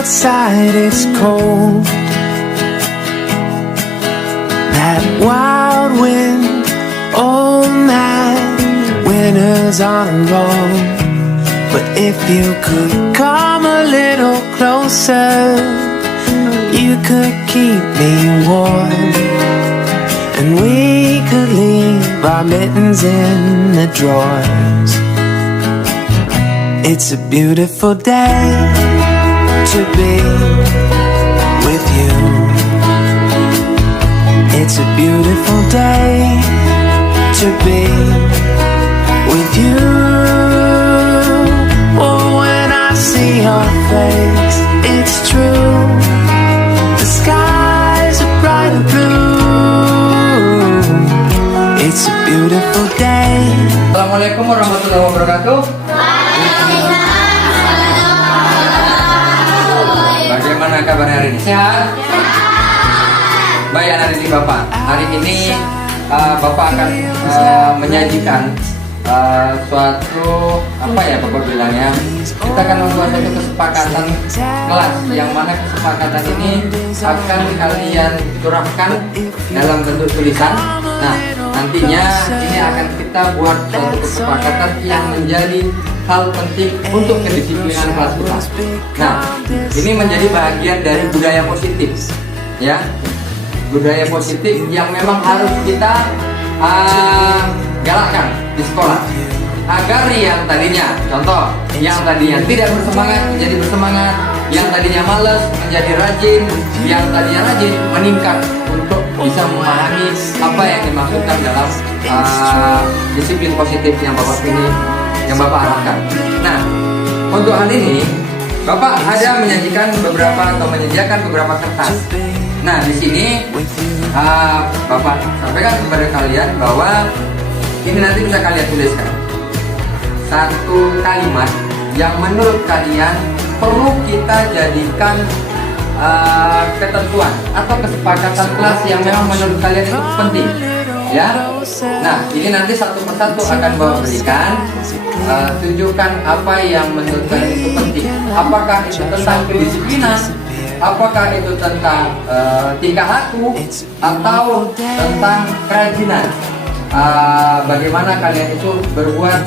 outside it's cold. That wild wind, oh man, winter's on a roll. But if you could come a little closer, you could keep me warm, and we could leave our mittens in the drawers. It's a beautiful day to be with you. It's a beautiful day to be with you. Oh, when I see your face, it's true. The skies are bright and blue. It's a beautiful day. Assalamualaikum warahmatullahi wabarakatuh. Bagaimana kabarnya hari ini? Sehat? Baik anak didik Bapak. Hari ini Bapak akan menyajikan suatu apa ya Bapak bilangnya? Kita akan membuat satu kesepakatan kelas yang mana kesepakatan ini akan kalian curahkan dalam bentuk tulisan. Nah, nantinya ini akan kita buat suatu kesepakatan yang menjadi hal penting untuk kedisiplinan kelas kita. Nah, ini menjadi bagian dari budaya positif, ya, budaya positif yang memang harus kita galakkan di sekolah agar yang tadinya, contoh, yang tadinya tidak bersemangat menjadi bersemangat, yang tadinya malas menjadi rajin, yang tadinya rajin meningkat untuk bisa memahami apa yang dimaksudkan dalam disiplin positif yang Bapak harapkan. Nah, untuk hal ini Bapak ada menyediakan beberapa kertas. Nah, di sini Bapak sampaikan kepada kalian bahwa ini nanti bisa kalian tuliskan satu kalimat yang menurut kalian perlu kita jadikan ketentuan atau kesepakatan kelas yang memang menurut kalian itu penting, ya. Nah, ini nanti satu persatu akan Bapak berikan. Tunjukkan apa yang menurut kalian itu penting. Apakah itu tentang kedisiplinan, apakah itu tentang tingkah laku, atau tentang kerajinan. Bagaimana kalian itu berbuat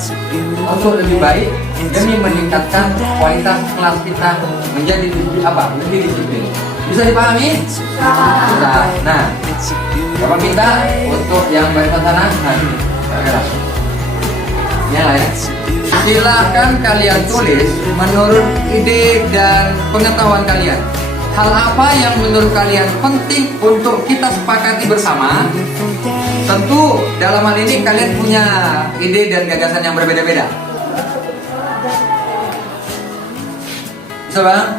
untuk lebih baik demi meningkatkan kualitas kelas kita menjadi lebih disiplin. Bisa dipahami? Nah, Bapak minta untuk yang barisan sana. Nah, ini lah ya. Silahkan kalian tulis menurut ide dan pengetahuan kalian. Hal apa yang menurut kalian penting untuk kita sepakati bersama? Tentu dalam hal ini kalian punya ide dan gagasan yang berbeda-beda. Bisa Bang?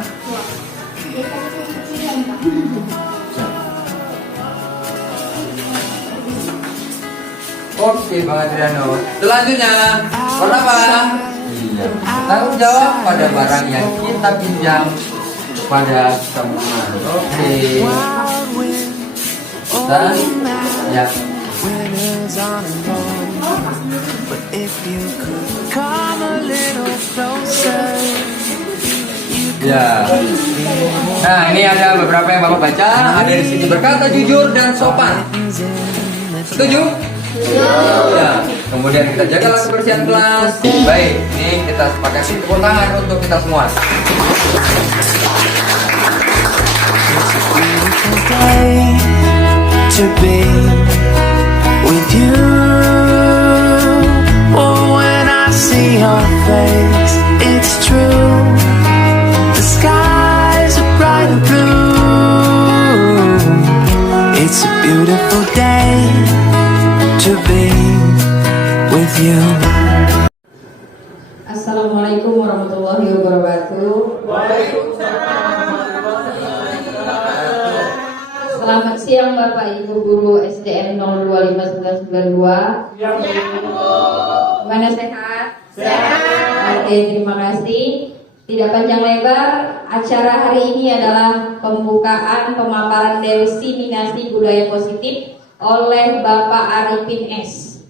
Oke Bang Adriano. Selanjutnya, warna apa? Iya. Tanggung jawab pada barang yang kita pinjam pada teman. Oke. Dan ya. Ya. Nah, ini ada beberapa yang Bapak baca. Ada di sini berkata jujur dan sopan. Setuju? Ya. Kemudian kita jagalah kebersihan kelas. Baik, ini kita sepakati tepuk tangan untuk kita semua. To be with you. Oh, when I see your face, it's true. The skies are bright and blue. It's a beautiful day to be with you. Assalamualaikum warahmatullahi wabarakatuh. Selamat siang Bapak Ibu Guru SDN 025992. Gimana sehat? Sehat. Oke, terima kasih. Tidak panjang lebar, acara hari ini adalah pembukaan pemaparan definisi budaya positif oleh Bapak Arifin S.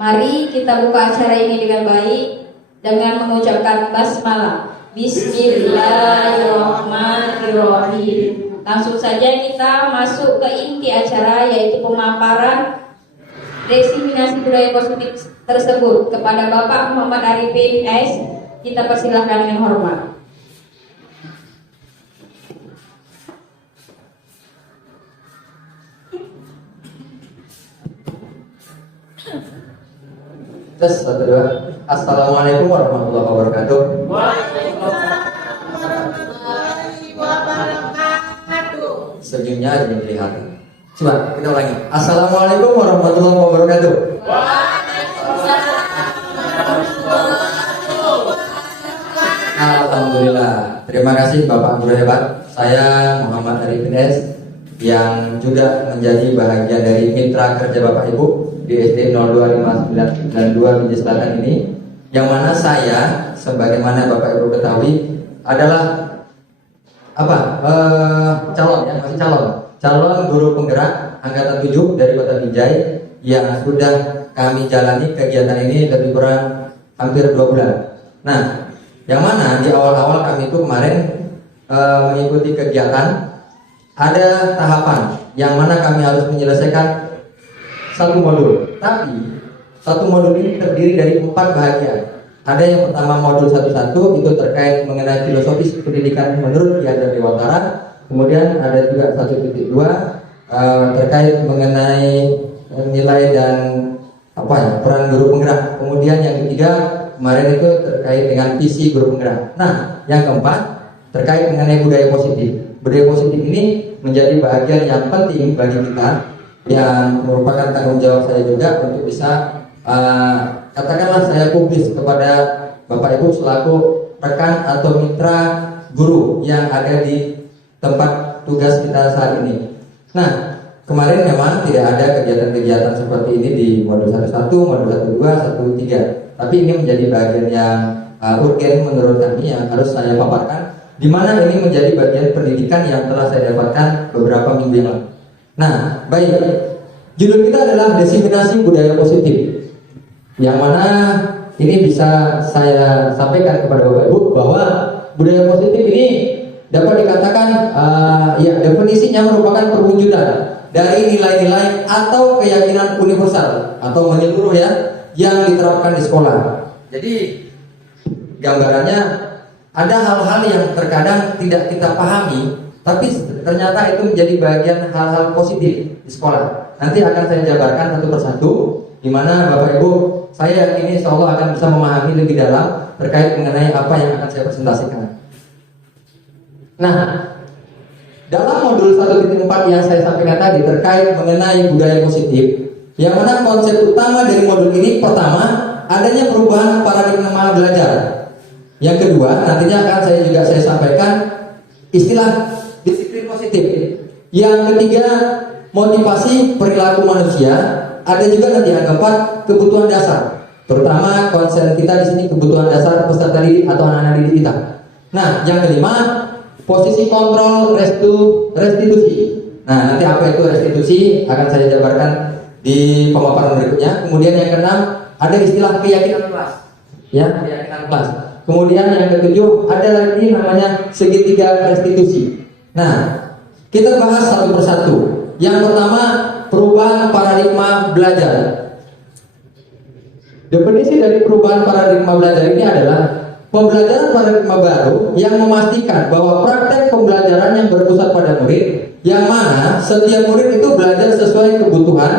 Mari kita buka acara ini dengan baik dengan mengucapkan basmalah. Bismillahirrahmanirrahim. Langsung saja kita masuk ke inti acara, yaitu pemaparan diseminasi budaya positif tersebut kepada Bapak Muhammad Arifin S. Kita persilahkan dengan hormat. Tes, satu, dua. Assalamualaikum warahmatullahi wabarakatuh. Senyumnya jadi kelihatan. Coba kita ulangi. Assalamualaikum warahmatullahi wabarakatuh. Alhamdulillah. Terima kasih Bapak Guru hebat. Saya Muhammad Arifin S yang juga menjadi bahagian dari mitra kerja Bapak Ibu di SD 025992 Binjai Selatan ini, yang mana saya sebagaimana Bapak Ibu ketahui adalah calon guru penggerak angkatan 7 dari Kota Binjai yang sudah kami jalani kegiatan ini lebih kurang hampir 2 bulan. Nah, yang mana di awal-awal kami itu kemarin mengikuti kegiatan, ada tahapan yang mana kami harus menyelesaikan satu modul. Tapi satu modul ini terdiri dari 4 bahagian. Ada yang pertama modul 11 itu terkait mengenai filosofis pendidikan menurut Ki Hajar Dewantara. Kemudian ada juga 1.2 terkait mengenai nilai dan peran guru penggerak. Kemudian yang ketiga kemarin itu terkait dengan visi guru penggerak. Nah, yang keempat terkait mengenai budaya positif. Budaya positif ini menjadi bagian yang penting bagi kita, yang merupakan tanggung jawab saya juga untuk bisa katakanlah saya publis kepada Bapak Ibu selaku rekan atau mitra guru yang ada di tempat tugas kita saat ini. Nah, kemarin memang tidak ada kegiatan-kegiatan seperti ini di modul 11, modul 12, 13. Tapi ini menjadi bagian yang urgen menurut kami yang harus saya paparkan, di mana ini menjadi bagian pendidikan yang telah saya dapatkan beberapa minggu yang lalu. Nah, baik. Judul kita adalah diseminasi budaya positif. Yang mana ini bisa saya sampaikan kepada Bapak Ibu bahwa budaya positif ini dapat dikatakan definisinya merupakan perwujudan dari nilai-nilai atau keyakinan universal atau menyeluruh yang diterapkan di sekolah. Jadi gambarannya ada hal-hal yang terkadang tidak kita pahami, tapi ternyata itu menjadi bagian hal-hal positif di sekolah. Nanti akan saya jabarkan satu persatu, di mana Bapak Ibu saya yakini insya Allah akan bisa memahami lebih dalam terkait mengenai apa yang akan saya presentasikan. Nah, dalam modul 1.4 yang saya sampaikan tadi terkait mengenai budaya positif, yang mana konsep utama dari modul ini pertama adanya perubahan paradigma belajar. Yang kedua nantinya akan saya sampaikan istilah disiplin positif. Yang ketiga motivasi perilaku manusia. Ada juga nanti yang keempat kebutuhan dasar. Terutama konsen kita di sini kebutuhan dasar peserta didik atau anak-anak didik kita. Nah, yang kelima posisi kontrol restitusi. Nah, nanti apa itu restitusi akan saya jabarkan di pemaparan berikutnya. Kemudian yang keenam ada istilah keyakinan kelas. Ya, keyakinan kelas. Kemudian yang ketujuh ada lagi namanya segitiga restitusi. Nah, kita bahas satu persatu. Yang pertama perubahan paradigma belajar. Definisi dari perubahan paradigma belajar ini adalah pembelajaran paradigma baru yang memastikan bahwa praktek pembelajaran yang berpusat pada murid, yang mana setiap murid itu belajar sesuai kebutuhan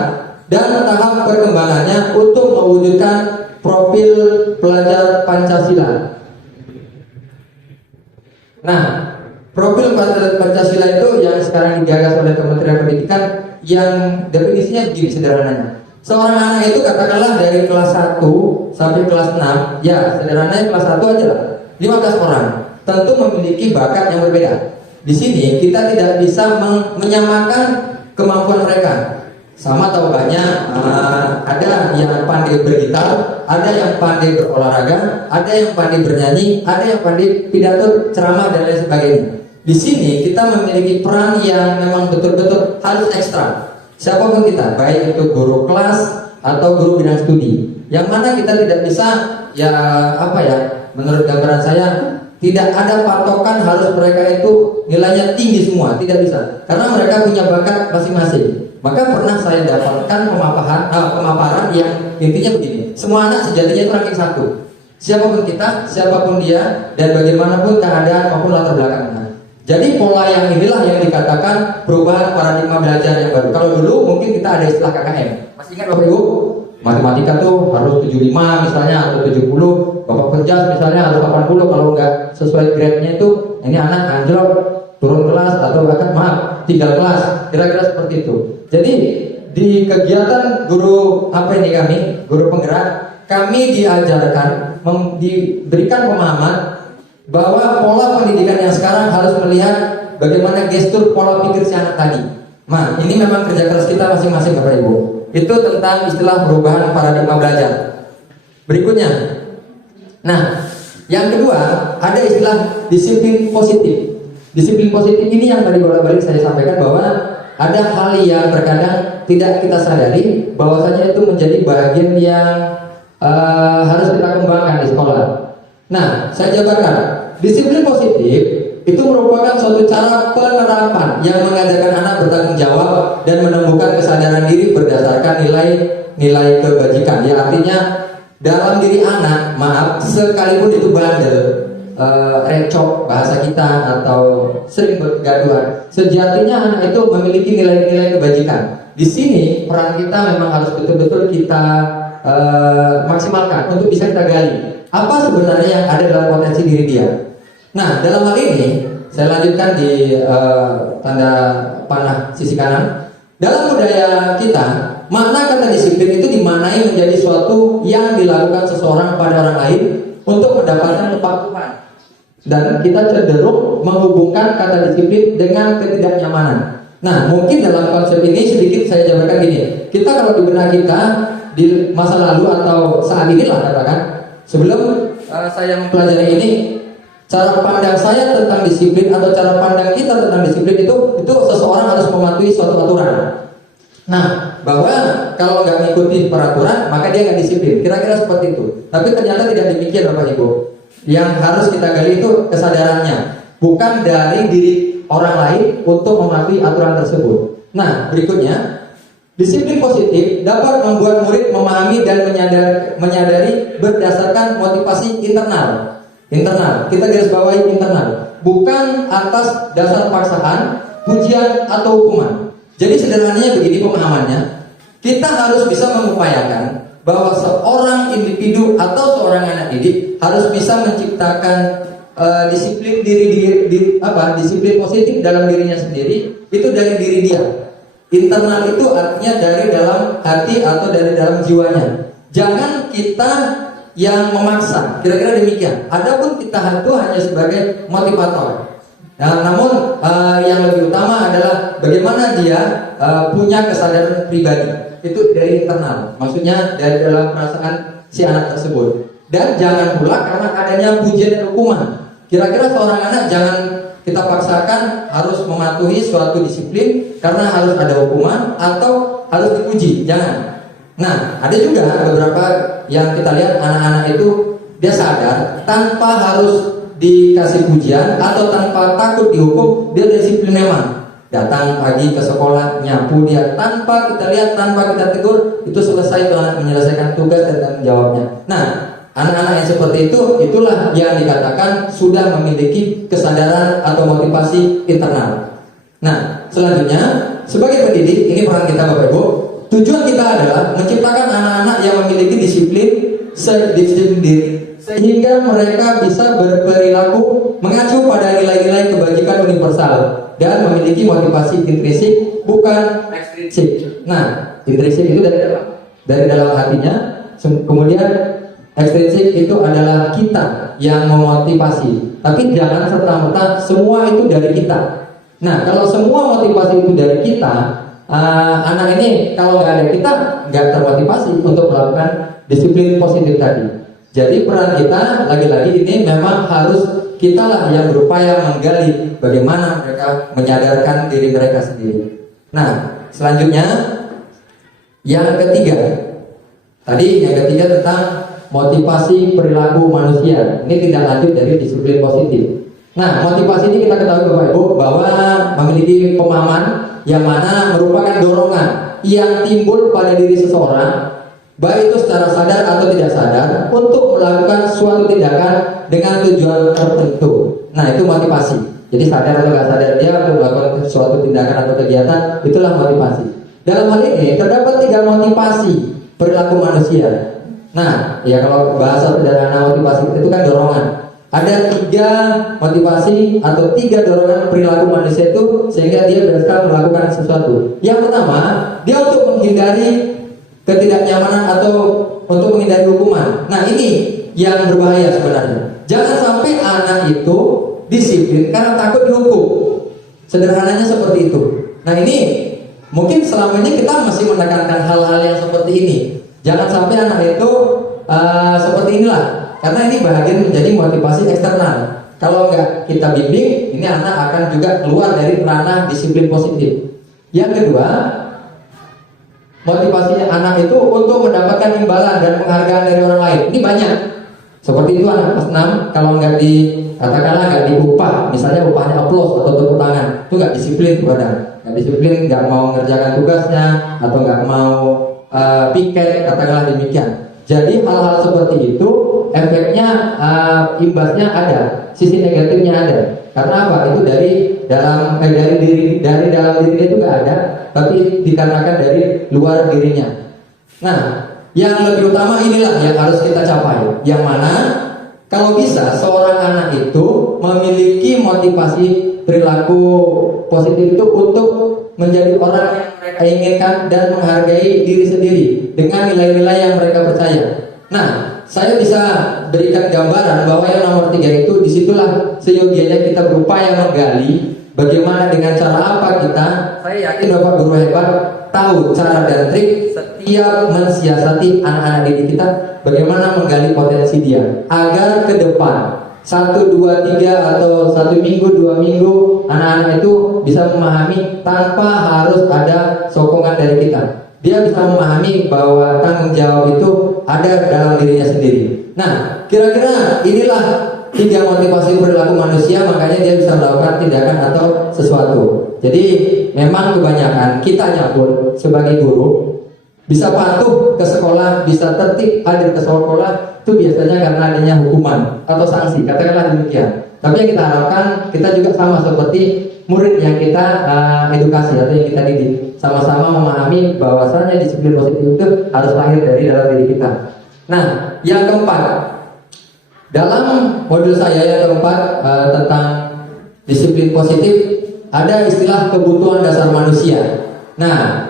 dan tahap perkembangannya untuk mewujudkan profil pelajar Pancasila. Nah, profil Pancasila itu yang sekarang digagas oleh Kementerian Pendidikan, yang definisinya begini sederhananya. Seorang anak itu katakanlah dari kelas 1 sampai kelas 6, ya sederhananya kelas 1 aja lah, 15 orang, tentu memiliki bakat yang berbeda. Di sini kita tidak bisa menyamakan kemampuan mereka. Sama atau banyak, ada yang pandai bergitar, ada yang pandai berolahraga, ada yang pandai bernyanyi, ada yang pandai pidato, ceramah dan lain sebagainya. Di sini kita memiliki peran yang memang betul-betul harus ekstra. Siapapun kita, baik itu guru kelas atau guru bidang studi, yang mana kita tidak bisa menurut gambaran saya Tidak ada patokan harus mereka itu nilainya tinggi semua, tidak bisa. Karena mereka punya bakat masing-masing. Maka pernah saya dapatkan pemaparan yang intinya begini. Semua anak sejatinya itu ranking 1. Siapapun kita, siapapun dia, dan bagaimanapun keadaan maupun latar belakangnya. Jadi pola yang inilah yang dikatakan perubahan paradigma belajar yang baru. Kalau dulu mungkin kita ada istilah KKM. Masih ingat Bapak Ibu? Matematika tuh harus 75 misalnya atau 70. Bapak kerja misalnya harus 80. Kalau nggak sesuai grade-nya itu, ini anak anjlok, turun kelas atau bahkan tinggal kelas. Kira-kira seperti itu. Jadi di kegiatan guru guru penggerak, kami diajarkan, diberikan pemahaman bahwa pola pendidikan yang sekarang harus melihat bagaimana gestur pola pikir si anak tadi. Nah, ini memang kerja keras kita masing-masing Bapak Ibu. Itu tentang istilah perubahan paradigma belajar. Berikutnya, nah, yang kedua ada istilah disiplin positif. Disiplin positif ini yang tadi bolak-balik saya sampaikan bahwa ada hal yang terkadang tidak kita sadari bahwasanya itu menjadi bagian yang harus kita kembangkan di sekolah. Nah, saya jabarkan, disiplin positif itu merupakan suatu cara penerapan yang mengajarkan anak bertanggung jawab dan menemukan kesadaran diri berdasarkan nilai kebajikan. Ya, artinya dalam diri anak, sekalipun itu bandel, recok bahasa kita atau sering bergaduhan, sejatinya anak itu memiliki nilai-nilai kebajikan. Di sini peran kita memang harus betul-betul kita maksimalkan untuk bisa kita gali apa sebenarnya yang ada dalam potensi diri dia. Nah, dalam hal ini saya lanjutkan di tanda panah sisi kanan. Dalam budaya kita, makna kata disiplin itu dimaknai menjadi suatu yang dilakukan seseorang pada orang lain untuk mendapatkan kepatuhan. Dan kita cenderung menghubungkan kata disiplin dengan ketidaknyamanan. Nah, mungkin dalam konsep ini sedikit saya jabarkan gini. Kita kalau di benak kita di masa lalu atau saat inilah katakan, sebelum saya mempelajari ini, cara pandang saya tentang disiplin atau cara pandang kita tentang disiplin itu seseorang harus mematuhi suatu aturan. Nah, bahwa kalau nggak mengikuti peraturan maka dia nggak disiplin. Kira-kira seperti itu. Tapi ternyata tidak demikian Bapak Ibu. Yang harus kita gali itu kesadarannya, bukan dari diri orang lain untuk mematuhi aturan tersebut. Nah, berikutnya, disiplin positif dapat membuat murid memahami dan menyadari berdasarkan motivasi internal. Internal, kita garis bawahi internal, bukan atas dasar paksaan, pujian atau hukuman. Jadi sederhananya begini pemahamannya, kita harus bisa mengupayakan bahwa seorang individu atau seorang anak didik harus bisa menciptakan disiplin disiplin positif dalam dirinya sendiri, itu dari diri dia. Internal itu artinya dari dalam hati atau dari dalam jiwanya. Jangan kita yang memaksa. Kira-kira demikian. Adapun kita itu hanya sebagai motivator. Nah, namun yang lebih utama adalah bagaimana dia punya kesadaran pribadi. Itu dari internal. Maksudnya dari dalam perasaan si anak tersebut. Dan jangan pula karena adanya pujian dan hukuman. Kira-kira seorang anak jangan kita paksakan harus mematuhi suatu disiplin karena harus ada hukuman atau harus dipuji. Jangan. Nah, ada juga beberapa yang kita lihat anak-anak itu dia sadar tanpa harus dikasih pujian atau tanpa takut dihukum, dia disiplin memang. Datang pagi ke sekolah, nyapu dia tanpa kita lihat, tanpa kita tegur, itu selesai itu anak menyelesaikan tugas dan tanggung jawabnya. Nah, anak-anak yang seperti itu, itulah yang dikatakan sudah memiliki kesadaran atau motivasi internal. Nah, selanjutnya sebagai pendidik, ini peran kita Bapak Ibu. Tujuan kita adalah menciptakan anak-anak yang memiliki disiplin diri, sehingga mereka bisa berperilaku mengacu pada nilai-nilai kebajikan universal dan memiliki motivasi intrinsik bukan ekstrinsik. Nah, intrinsik itu dari dalam hatinya, kemudian ekstrinsik itu adalah kita yang memotivasi. Tapi jangan serta-merta semua itu dari kita. Nah, kalau semua motivasi itu dari kita, anak ini kalau nggak ada kita nggak termotivasi untuk melakukan disiplin positif tadi. Jadi peran kita lagi-lagi ini memang harus kita lah yang berupaya menggali bagaimana mereka menyadarkan diri mereka sendiri. Nah, selanjutnya yang ketiga. Tadi yang ketiga tentang motivasi perilaku manusia. Ini tidak lanjut dari disiplin positif. Nah, motivasi ini kita ketahui Bapak Ibu bahwa memiliki pemahaman yang mana merupakan dorongan yang timbul pada diri seseorang, baik itu secara sadar atau tidak sadar, untuk melakukan suatu tindakan dengan tujuan tertentu. Nah, itu motivasi. Jadi sadar atau tidak sadar dia untuk melakukan suatu tindakan atau kegiatan, itulah motivasi. Dalam hal ini terdapat 3 motivasi perilaku manusia. Nah, ya kalau bahasa sederhana motivasi itu kan dorongan. Ada 3 motivasi atau 3 dorongan perilaku manusia itu sehingga dia berhasil melakukan sesuatu. Yang pertama, dia untuk menghindari ketidaknyamanan atau untuk menghindari hukuman. Nah, ini yang berbahaya sebenarnya. Jangan sampai anak itu disiplin karena takut dihukum. Sederhananya seperti itu. Nah, ini mungkin selama ini kita masih menekankan hal-hal yang seperti ini. Jangan sampai anak itu seperti inilah. Karena ini bagian menjadi motivasi eksternal. Kalau nggak kita bimbing, ini anak akan juga keluar dari ranah disiplin positif. Yang kedua, motivasi anak itu untuk mendapatkan imbalan dan penghargaan dari orang lain. Ini banyak. Seperti itu anak kelas 6, kalau nggak katakanlah nggak diupah, misalnya upahnya aplaus atau tepuk tangan, itu nggak disiplin kepada, nggak disiplin, nggak mau mengerjakan tugasnya atau nggak mau piket, katakanlah demikian. Jadi hal-hal seperti itu efeknya, imbasnya ada, sisi negatifnya ada. Karena apa? Itu dari dalam dirinya itu nggak ada, tapi dikarenakan dari luar dirinya. Nah, yang lebih utama inilah yang harus kita capai. Yang mana kalau bisa seorang anak itu memiliki motivasi perilaku positif itu untuk menjadi orang yang mereka inginkan dan menghargai diri sendiri dengan nilai-nilai yang mereka percaya. Nah, saya bisa berikan gambaran bahwa yang nomor 3 itu disitulah seyogianya kita berupaya menggali bagaimana dengan cara apa kita. Saya yakin Bapak Guru hebat tahu cara dan trik setiap mensiasati anak-anak didik kita bagaimana menggali potensi dia agar ke depan 1, 2, 3 atau 1 minggu, 2 minggu anak-anak itu bisa memahami tanpa harus ada sokongan dari kita. Dia bisa memahami bahwa tanggung jawab itu ada dalam dirinya sendiri. Nah, kira-kira inilah 3 motivasi perilaku manusia, makanya dia bisa melakukan tindakan atau sesuatu. Jadi memang kebanyakan kitanya pun sebagai guru bisa patuh ke sekolah, bisa tertib hadir ke sekolah, itu biasanya karena adanya hukuman atau sanksi, katakanlah demikian. Tapi yang kita harapkan kita juga sama seperti murid yang kita edukasi atau yang kita didik, sama-sama memahami bahwasanya disiplin positif itu harus lahir dari dalam diri kita. Nah, yang keempat, dalam modul saya yang keempat tentang disiplin positif ada istilah kebutuhan dasar manusia. Nah,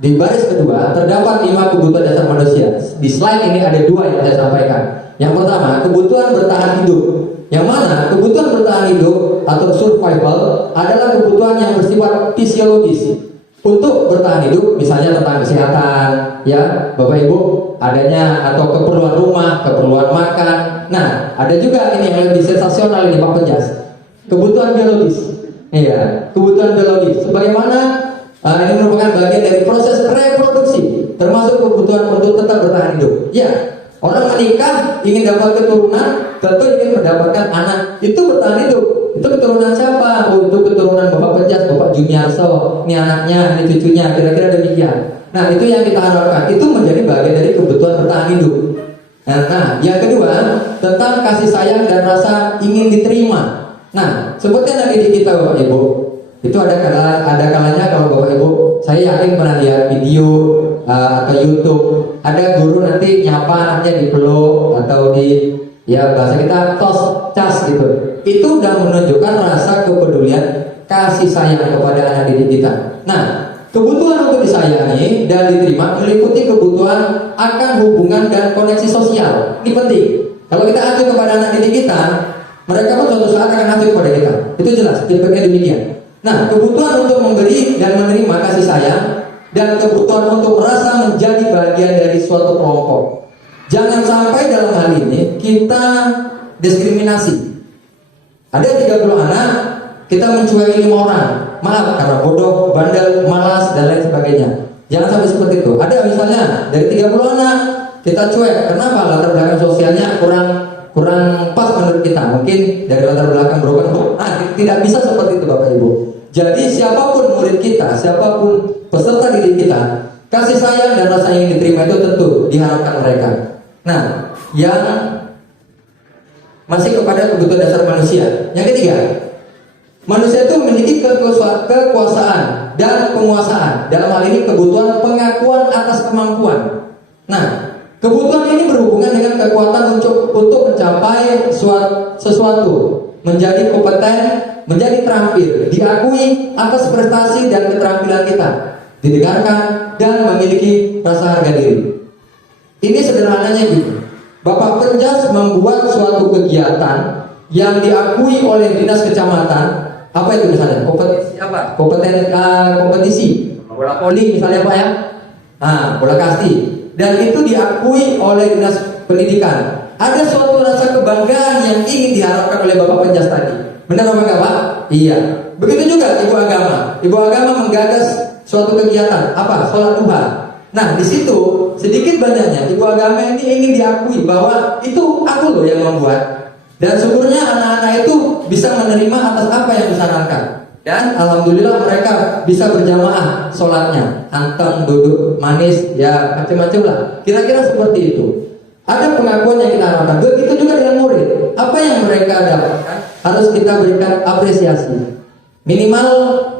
di baris kedua terdapat 5 kebutuhan dasar manusia. Di slide ini ada 2 yang saya sampaikan. Yang pertama, kebutuhan bertahan hidup. Yang mana kebutuhan bertahan hidup atau survival adalah kebutuhan yang bersifat fisiologis. Untuk bertahan hidup, misalnya tentang kesehatan, ya Bapak Ibu, adanya atau keperluan rumah, keperluan makan. Nah, ada juga ini yang lebih sensasional ini Pak Penjas. Kebutuhan biologis. Iya, kebutuhan biologis. Sebagaimana ini merupakan bagian dari proses reproduksi, termasuk kebutuhan untuk tetap bertahan hidup. Ya, orang menikah ingin dapat keturunan, tentu ingin mendapatkan anak. Itu bertahan hidup. Itu keturunan siapa? Oh, itu keturunan Bapak Penjas, Bapak Juniarso. Ini anaknya, ini cucunya, kira-kira demikian. Nah, itu yang kita harapkan. Itu menjadi bagian dari kebutuhan bertahan hidup. Nah, yang kedua tentang kasih sayang dan rasa ingin diterima. Nah, seperti yang didik kita Bapak Ibu, itu ada kalanya kalau Bapak Ibu, saya yakin pernah lihat video atau YouTube, ada guru nanti nyapa anaknya dipeluk atau di, ya bahasa kita cas gitu. Itu udah menunjukkan rasa kepedulian, kasih sayang kepada anak didik kita. Nah, kebutuhan untuk disayangi dan diterima meliputi kebutuhan akan hubungan dan koneksi sosial. Ini penting. Kalau kita acuh kepada anak didik kita, mereka pun suatu saat akan acuh kepada kita. Itu jelas, feedbacknya demikian. Nah, kebutuhan untuk memberi dan menerima kasih sayang dan kebutuhan untuk merasa menjadi bagian dari suatu kelompok. Jangan sampai dalam hal ini kita diskriminasi. Ada 30 anak, kita mencuekin 5 orang. Maaf, karena bodoh, bandel, malas, dan lain sebagainya. Jangan sampai seperti itu. Ada misalnya dari 30 anak, kita cuek. Kenapa? Latar belakang sosialnya kurang pas menurut kita. Mungkin dari latar belakang broken home. Tidak bisa seperti itu Bapak Ibu. Jadi siapapun murid kita, siapapun peserta didik kita, kasih sayang dan rasa ingin diterima itu tentu diharapkan mereka. Nah, yang masih kepada kebutuhan dasar manusia. Yang ketiga, manusia itu memiliki kekuasaan dan penguasaan. Dalam hal ini kebutuhan pengakuan atas kemampuan. Nah, kebutuhan ini berhubungan dengan kekuatan untuk mencapai sesuatu, menjadi kompeten, menjadi terampil, diakui atas prestasi dan keterampilan kita, didengarkan dan memiliki rasa harga diri. Ini sederhananya gitu. Bapak Penjas membuat suatu kegiatan yang diakui oleh dinas kecamatan. Apa itu misalnya? Kompetisi apa? Kompetisi bola voli misalnya Pak ya. Bola kasti. Dan itu diakui oleh dinas pendidikan. Ada suatu rasa kebanggaan yang ingin diharapkan oleh Bapak Penjas tadi. Benar apa enggak Pak? Iya. Begitu juga Ibu Agama. Ibu Agama menggagas suatu kegiatan apa? Sholat duha. Nah di situ sedikit banyaknya Ibu Agama ini ingin diakui bahwa itu aku loh yang membuat. Dan syukurnya anak-anak itu bisa menerima atas apa yang disarankan. Dan alhamdulillah mereka bisa berjamaah sholatnya, anteng, duduk, manis, ya macam-macam lah. Kira-kira seperti itu. Ada pengakuan yang kita harapkan. Begitu juga dengan murid. Apa yang mereka dapatkan harus kita berikan apresiasi. Minimal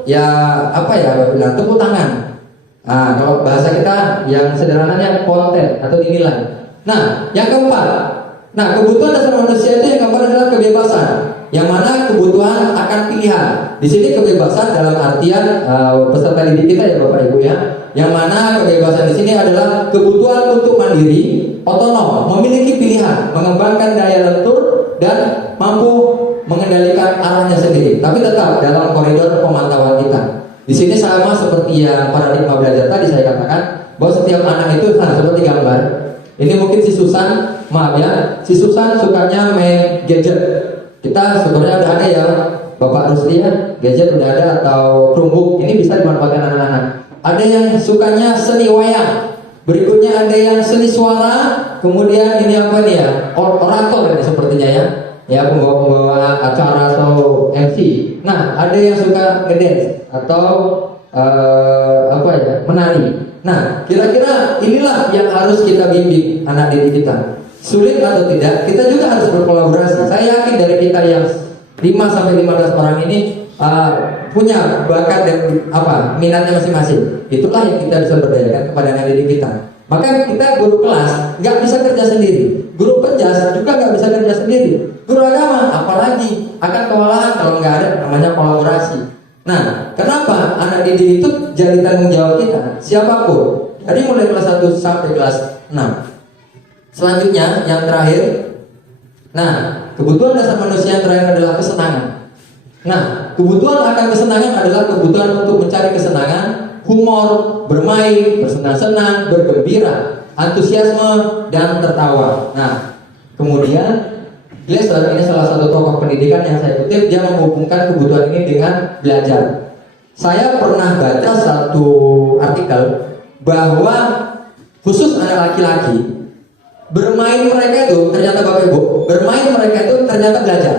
ya apa ya bilang tepuk tangan. Kalau bahasa kita yang sederhananya konten atau dinilai. Nah, yang keempat. Nah, kebutuhan dasar manusia itu yang keempat adalah kebebasan. Yang mana kebutuhan akan pilihan. Di sini kebebasan dalam artian peserta didik kita ya Bapak Ibu ya. Yang mana kebebasan di sini adalah kebutuhan untuk mandiri, otonom, memiliki pilihan, mengembangkan daya lentur dan mampu mengendalikan arahnya sendiri. Tapi tetap dalam koridor pemantauan kita. Di sini sama seperti yang paradigma belajar tadi saya katakan bahwa setiap anak itu seperti gambar. Ini mungkin si Susan, maaf ya, si Susan sukanya main gadget. Kita sebenarnya udah ada ya, Bapak Rusli ya, gadget udah ada atau Chromebook. Ini bisa dimanfaatkan anak-anak. Ada yang sukanya seni wayang. Berikutnya ada yang seni suara. Kemudian ini apa nih ya, orator ini sepertinya ya. Ya pembawa acara atau MC. Nah ada yang suka ngedance atau apa ya menari. Nah kira-kira inilah yang harus kita bimbing anak didik kita. Sulit atau tidak, kita juga harus berkolaborasi. Saya yakin dari kita yang 5-15 orang ini punya bakat dan minatnya masing-masing. Itulah yang kita bisa berdayakan kepada anak didik kita. Maka kita guru kelas nggak bisa kerja sendiri, guru penjas juga nggak bisa kerja sendiri, guru agama apalagi akan kewalahan kalau nggak ada namanya kolaborasi. Nah, kenapa anak didik itu jadi tanggung jawab kita siapapun dari mulai kelas 1 sampai kelas 6. Selanjutnya yang terakhir, nah kebutuhan dasar manusia yang terakhir adalah kesenangan. Nah, kebutuhan akan kesenangan adalah kebutuhan untuk mencari kesenangan, humor, bermain, bersenang-senang, bergembira, antusiasme, dan tertawa. Nah, kemudian Glasser ini salah satu tokoh pendidikan yang saya kutip, dia menghubungkan kebutuhan ini dengan belajar. Saya pernah baca satu artikel bahwa khusus anak laki-laki, bermain mereka itu ternyata Bapak Ibu, bermain mereka itu ternyata belajar.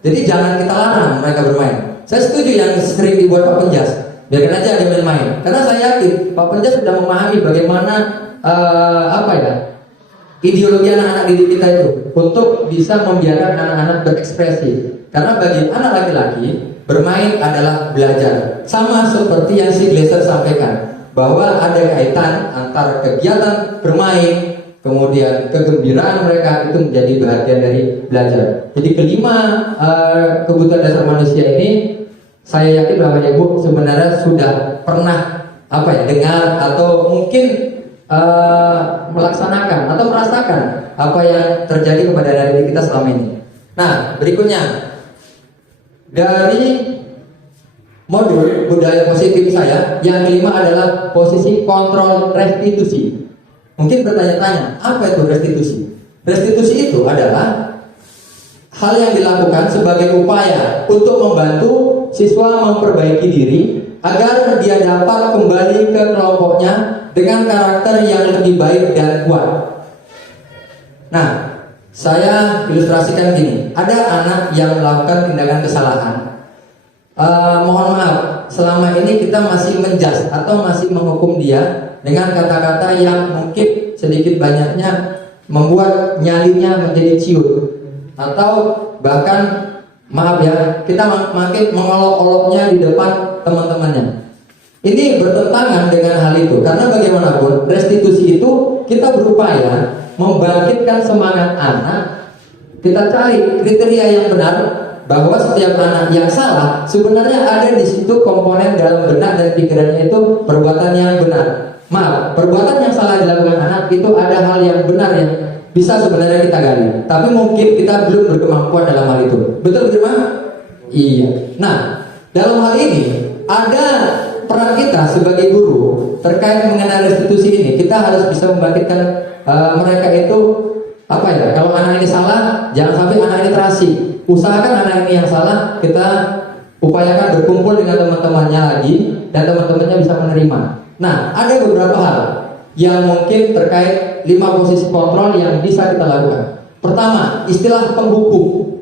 Jadi jangan kita larang mereka bermain. Saya setuju yang sering dibuat Pak Penjas. Biarkan aja dia main-main. Karena saya yakin Pak Penjas sudah memahami bagaimana ideologi anak-anak didik kita itu untuk bisa membiarkan anak-anak berekspresi. Karena bagi anak laki-laki bermain adalah belajar. Sama seperti yang si Glasser sampaikan bahwa ada kaitan antara kegiatan bermain kemudian kegembiraan mereka itu menjadi bagian dari belajar. Jadi kelima kebutuhan dasar manusia ini saya yakin Bapak Ibu sebenarnya sudah pernah dengar atau mungkin melaksanakan atau merasakan apa yang terjadi kepada diri kita selama ini. Nah, berikutnya dari modul budaya positif saya yang kelima adalah posisi kontrol restitusi. Mungkin bertanya-tanya, apa itu restitusi? Restitusi itu adalah hal yang dilakukan sebagai upaya untuk membantu siswa memperbaiki diri agar dia dapat kembali ke kelompoknya dengan karakter yang lebih baik dan kuat. Nah, saya ilustrasikan gini. Ada anak yang melakukan tindakan kesalahan. Mohon maaf, selama ini kita masih menjudge atau masih menghukum dia dengan kata-kata yang mungkin sedikit banyaknya membuat nyalinya menjadi ciut, atau bahkan maaf ya, kita makin mengolok-oloknya di depan teman-temannya. Ini bertentangan dengan hal itu, karena bagaimanapun restitusi itu kita berupaya membangkitkan semangat anak. Kita cari kriteria yang benar bahwa setiap anak yang salah sebenarnya ada di situ komponen dalam benak dan pikirannya itu perbuatan yang benar. Maaf, perbuatan yang salah dilakukan anak itu ada hal yang benar yang bisa sebenarnya kita gali, tapi mungkin kita belum berkemampuan dalam hal itu. Betul Firman? Iya. Nah, dalam hal ini ada peran kita sebagai guru terkait mengenai restitusi ini. Kita harus bisa membangkitkan mereka itu apa ya? Kalau anak ini salah, jangan sampai anak ini terasi. Usahakan anak ini yang salah kita upayakan berkumpul dengan teman-temannya lagi dan teman-temannya bisa menerima. Nah, ada beberapa hal yang mungkin terkait 5 posisi kontrol yang bisa kita lakukan. Pertama, istilah penghukum.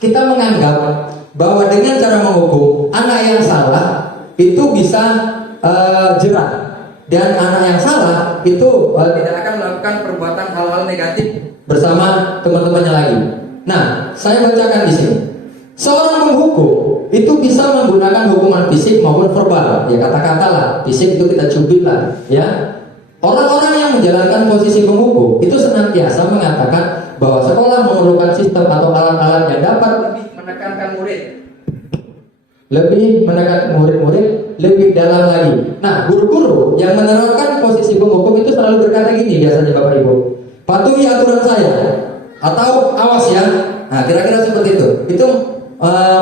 Kita menganggap bahwa dengan cara menghukum anak yang salah itu bisa jerat, dan anak yang salah itu tidak akan melakukan perbuatan hal-hal negatif bersama teman-temannya lagi. Nah, saya bacakan di sini. Seorang penghukum itu bisa menggunakan hukuman fisik maupun verbal. Ya, kata-kata lah, fisik itu kita cubit lah, ya. Orang-orang yang menjalankan posisi penghukum itu senantiasa mengatakan bahwa sekolah memerlukan sistem atau alat-alat yang dapat lebih menekan murid-murid lebih dalam lagi. Nah, guru-guru yang menerapkan posisi penghukum itu selalu berkata gini biasanya, Bapak Ibu, patuhi aturan saya atau awas ya. Nah, kira-kira seperti itu. Itu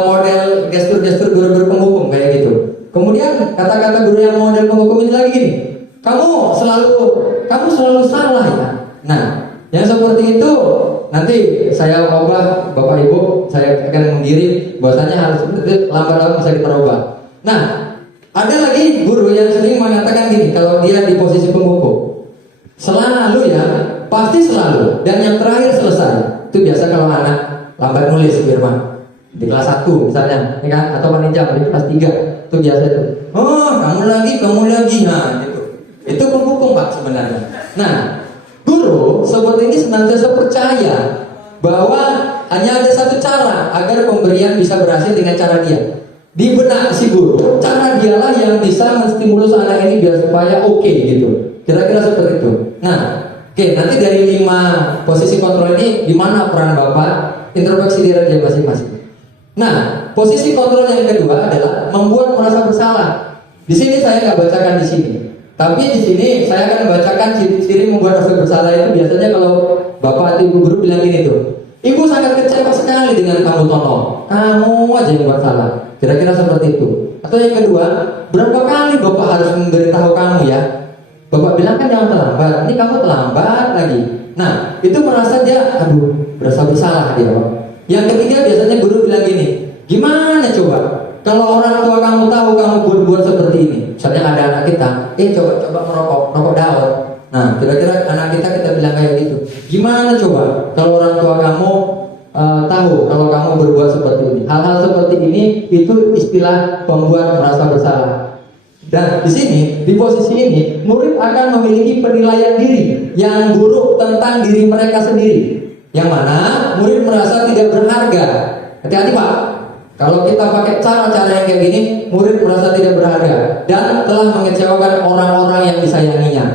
model gestur-gestur guru-guru penghukum kayak gitu. Kemudian kata-kata guru yang model penghukum ini lagi gini, kamu selalu salah ya. Nah, yang seperti itu nanti saya ubah, Bapak Ibu, saya akan mengirim bahwasanya harus seperti itu, lambat-lambat bisa kita ubah. Nah, ada lagi guru yang sering mengatakan gini, kalau dia di posisi penghukum, selalu ya, pasti selalu, dan yang terakhir selesai. Itu biasa kalau anak lambat nulis Firman di kelas 1 misalnya, ya kan? Atau paling-jam di kelas 3, itu biasa itu. Oh, kamu lagi, nah gitu. Itu penghukum Pak sebenarnya. Nah, guru seperti ini senantiasa percaya bahwa hanya ada satu cara agar pemberian bisa berhasil dengan cara dia. Di benak si guru, cara dialah yang bisa menstimulus anak ini biar supaya oke gitu. Kira-kira seperti itu. Nah, oke, nanti dari 5 posisi kontrol ini, di mana peran Bapak? Introspeksi diri dia masing-masing. Nah, posisi kontrol yang kedua adalah membuat merasa bersalah. Di sini saya nggak bacakan di sini. Tapi di sini saya akan membacakan ciri-ciri membuat rasa bersalah itu. Biasanya kalau bapak atau ibu guru bilang gini tuh, ibu sangat kecewa sekali dengan kamu Tono, kamu aja yang buat salah. Kira-kira seperti itu. Atau yang kedua, berapa kali bapak harus memberitahu kamu ya? Bapak bilang kan jangan terlambat, ini kamu terlambat lagi. Nah, itu merasa dia, berasa bersalah dia. Yang ketiga biasanya guru bilang gini, gimana coba? Kalau orang tua kamu tahu kamu buat seperti ini, misalnya ada anak kita, coba merokok daun. Nah, kira-kira anak kita bilang kayak gitu. Gimana coba kalau orang tua kamu tahu kalau kamu berbuat seperti ini? Hal-hal seperti ini itu istilah pembuat merasa bersalah. Dan di sini, di posisi ini, murid akan memiliki penilaian diri yang buruk tentang diri mereka sendiri. Yang mana murid merasa tidak berharga. Hati-hati Pak. Kalau kita pakai cara-cara yang kayak gini, murid merasa tidak berharga dan telah mengecewakan orang-orang yang disayanginya.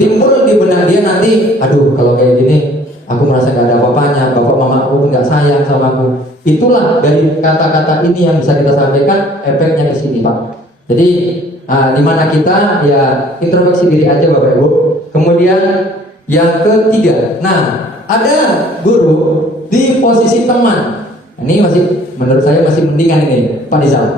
Timbul di benak dia nanti, kalau kayak gini, aku merasa gak ada apa-apanya, bapak mama aku nggak sayang sama aku. Itulah dari kata-kata ini yang bisa kita sampaikan, efeknya ke sini Pak. Jadi, di mana kita ya introspeksi diri aja Bapak Ibu. Kemudian yang ketiga, ada guru di posisi teman. Ini masih, menurut saya masih mendingan ini Pak Nizam.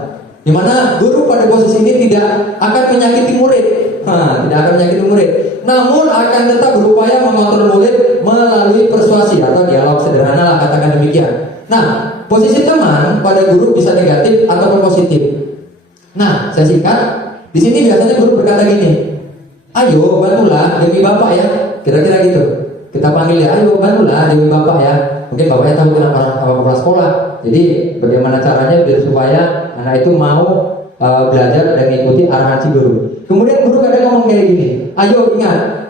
Dimana guru pada posisi ini tidak akan menyakiti murid, tidak akan menyakiti murid, namun akan tetap berupaya mengontrol murid melalui persuasi atau dialog sederhana lah, katakan demikian. Nah, posisi teman pada guru bisa negatif ataupun positif. Nah, saya singkat. Di sini biasanya guru berkata gini, ayo bantulah demi bapak ya, kira-kira gitu. Kita panggil ya, ayo bantulah demi bapak ya. Mungkin bapaknya tahu kenapa kepala sekolah. Jadi bagaimana caranya biar supaya anak itu mau belajar dan mengikuti arahan si guru. Kemudian guru kadang ngomong kayak gini, ayo ingat,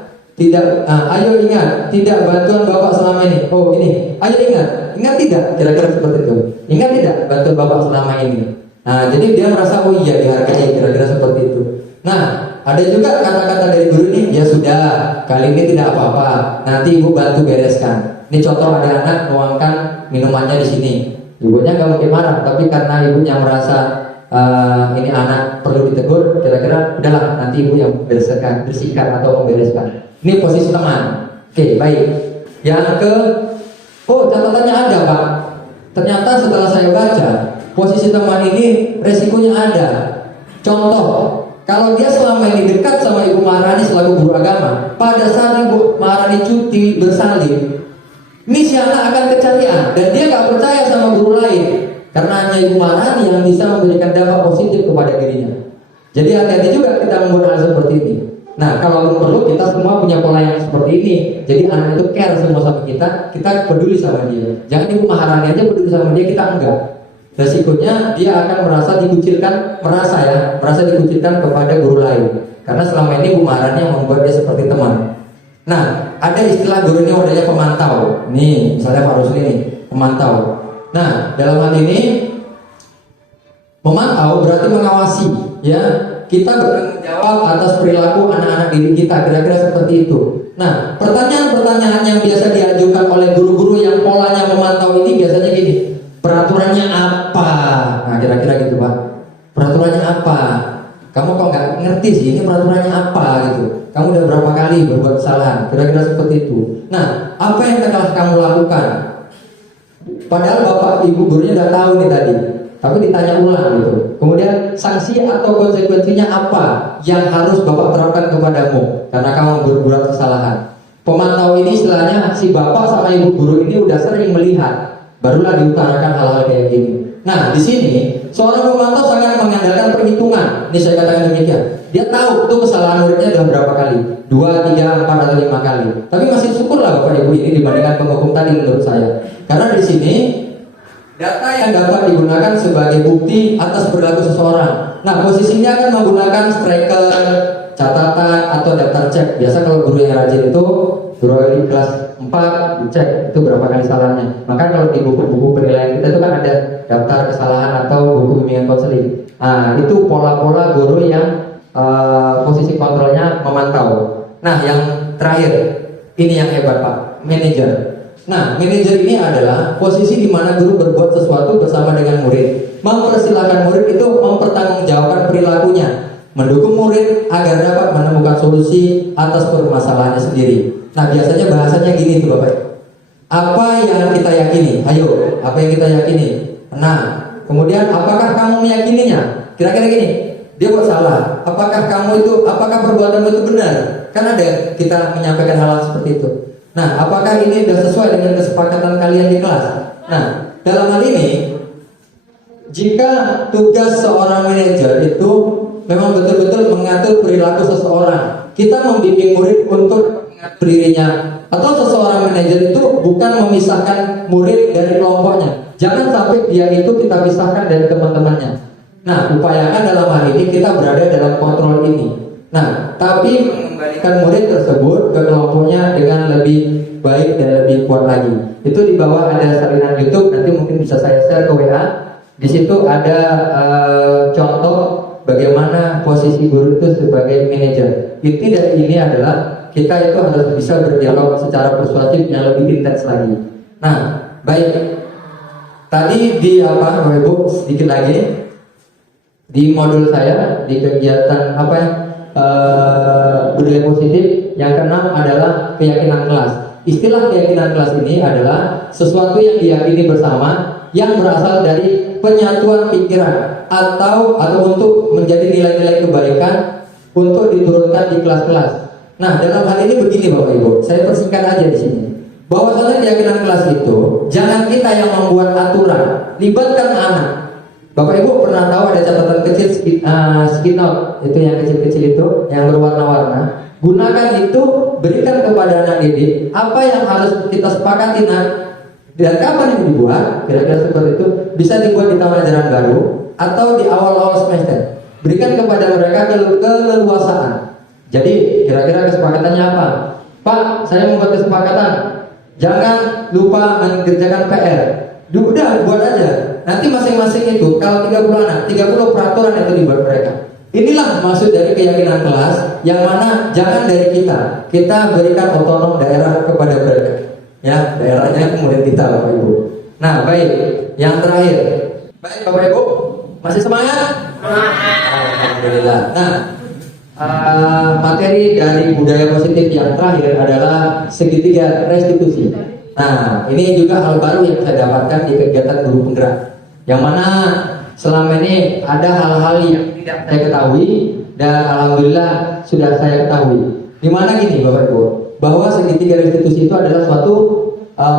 tidak bantuan bapak selama ini. Oh ini, ayo ingat tidak? Kira-kira seperti itu. Ingat tidak bantuan bapak selama ini? Nah, jadi dia merasa oh iya dihargai, kira-kira seperti itu. Nah, ada juga kata-kata dari guru ini, ya sudah, kali ini tidak apa-apa, nanti ibu bantu bereskan. Ini contoh ada anak nuangkan minumannya di sini. Ibunya nggak mungkin marah, tapi karena ibunya merasa ini anak perlu ditegur, kira-kira udahlah nanti ibu yang bersihkan atau membereskan. Ini posisi teman. Oke, baik. Yang catatannya ada Pak. Ternyata setelah saya baca, posisi teman ini resikonya ada. Contoh, kalau dia selama ini dekat sama Ibu Maharani selaku guru agama, pada saat Ibu Maharani cuti bersalin, ini si anak akan kecarian dan dia nggak percaya sama guru lain. Karena hanya Ibu Maharani yang bisa memberikan dampak positif kepada dirinya. Jadi hati-hati juga kita membuat hal seperti ini. Nah, kalau perlu kita semua punya pola yang seperti ini. Jadi anak itu care semua sama kita peduli sama dia. Jangan Ibu Maharani aja peduli sama dia, kita enggak. Resikonya dia akan merasa dikucilkan kepada guru lain. Karena selama ini Ibu Maharani yang membuat dia seperti teman. Nah, ada istilah guru ini adanya pemantau. Nih, misalnya Pak Rusli nih, pemantau. Nah, dalam hal ini memantau berarti mengawasi, ya. Kita bertanggung jawab atas perilaku anak-anak didik kita, kira-kira seperti itu. Nah, pertanyaan-pertanyaan yang biasa diajukan oleh guru-guru yang polanya memantau ini biasanya gini, peraturannya apa? Nah, kira-kira gitu Pak. Peraturannya apa? Kamu kok nggak ngerti sih ini peraturannya apa gitu? Kamu udah berapa kali berbuat kesalahan? Kira-kira seperti itu. Nah, apa yang telah kamu lakukan? Padahal bapak ibu gurunya udah tahu nih tadi, tapi ditanya ulang gitu. Kemudian sanksi atau konsekuensinya apa yang harus bapak terapkan kepadamu karena kamu berbuat kesalahan? Pemantau ini istilahnya si bapak sama ibu guru ini udah sering melihat, barulah diutarakan hal-hal kayak gini. Nah, di sini seorang pemantau sangat mengandalkan perhitungan. Ini saya katakan demikian. Dia tahu tuh kesalahan muridnya udah berapa kali, 2, 3, 4 atau 5 kali. Tapi masih syukurlah bapak ibu ini dibandingkan penghukum tadi menurut saya. Karena di sini data yang dapat digunakan sebagai bukti atas perilaku seseorang. Nah, posisinya akan menggunakan striker, catatan atau daftar cek. Biasa kalau guru yang rajin itu guru di kelas 4 dicek itu berapa kali salahnya. Maka kalau di buku-buku penilaian kita itu kan ada daftar kesalahan atau buku bimbingan konseling. Nah, itu pola-pola guru yang posisi kontrolnya memantau. Nah, yang terakhir ini yang hebat Pak, manajer. Nah, manajer ini adalah posisi di mana guru berbuat sesuatu bersama dengan murid, mempersilahkan murid itu mempertanggungjawabkan perilakunya, mendukung murid agar dapat menemukan solusi atas permasalahannya sendiri. Nah, biasanya bahasanya gini tuh Bapak. Apa yang kita yakini? Ayo, apa yang kita yakini? Nah, kemudian apakah kamu meyakininya? Kira-kira gini, dia buat salah. Apakah perbuatanmu itu benar? Kan ada kita menyampaikan hal-hal seperti itu. Nah, apakah ini sudah sesuai dengan kesepakatan kalian di kelas? Nah, dalam hal ini, jika tugas seorang manajer itu memang betul-betul mengatur perilaku seseorang, kita membimbing murid untuk mengatur dirinya, atau seseorang manajer itu bukan memisahkan murid dari kelompoknya. Jangan sampai dia itu kita pisahkan dari teman-temannya. Nah, upayakan dalam hal ini kita berada dalam kontrol ini. Nah, tapi mengembalikan murid tersebut ke kelompoknya dengan lebih baik dan lebih kuat lagi. Itu di bawah ada salinan YouTube, nanti mungkin bisa saya share ke WA. Di situ ada contoh bagaimana posisi guru itu sebagai manajer. Inti dari ini adalah kita itu harus bisa berdialog secara persuasif yang lebih intens lagi. Nah, baik. Tadi di Bapak Ibu sedikit lagi di modul saya di kegiatan budaya positif yang keenam adalah keyakinan kelas. Istilah keyakinan kelas ini adalah sesuatu yang diyakini bersama yang berasal dari penyatuan pikiran atau untuk menjadi nilai-nilai kebaikan untuk diturunkan di kelas-kelas. Nah, dalam hal ini begini Bapak Ibu, saya persingkat aja di sini. Bahwasanya keyakinan kelas itu jangan kita yang membuat aturan, libatkan anak. Bapak Ibu pernah tahu ada catatan kecil sticky note, itu yang kecil-kecil itu yang berwarna-warna. gunakan itu, berikan kepada anak didik apa yang harus kita sepakati nak. Dan kapan ini dibuat? Kira-kira seperti itu. Bisa dibuat di tahun ajaran baru atau di awal-awal semester. Berikan kepada mereka keleluasaan. Jadi kira-kira kesepakatannya apa? Pak, saya membuat kesepakatan, jangan lupa mengerjakan PR. Udah buat aja. Nanti masing-masing itu kalau 30 anak, 30 peraturan itu dibuat mereka. Inilah maksud dari keyakinan kelas, yang mana jangan dari kita berikan otonom daerah kepada mereka. Ya, daerahnya kemudian kita, Bapak Ibu. Nah, baik. Yang terakhir, baik Bapak Ibu, masih semangat? Alhamdulillah. Nah, materi dari budaya positif yang terakhir adalah segitiga restitusi. Nah, ini juga hal baru yang saya dapatkan di kegiatan guru penggerak, yang mana selama ini ada hal-hal yang tidak saya ketahui dan alhamdulillah sudah saya ketahui. Dimana gini Bapak Ibu, bahwa segitiga restitusi itu adalah suatu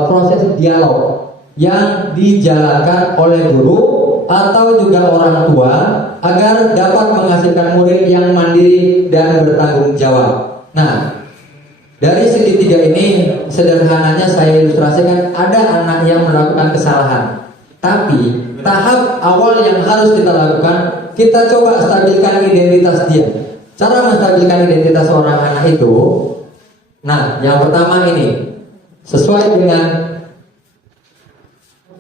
proses dialog yang dijalankan oleh guru atau juga orang tua agar dapat menghasilkan murid yang mandiri dan bertanggung jawab. Nah, dari segitiga ini sederhananya saya ilustrasikan, ada anak yang melakukan kesalahan, tapi tahap awal yang harus kita lakukan, kita coba stabilkan identitas dia. Cara menstabilkan identitas seorang anak itu, nah, yang pertama ini sesuai dengan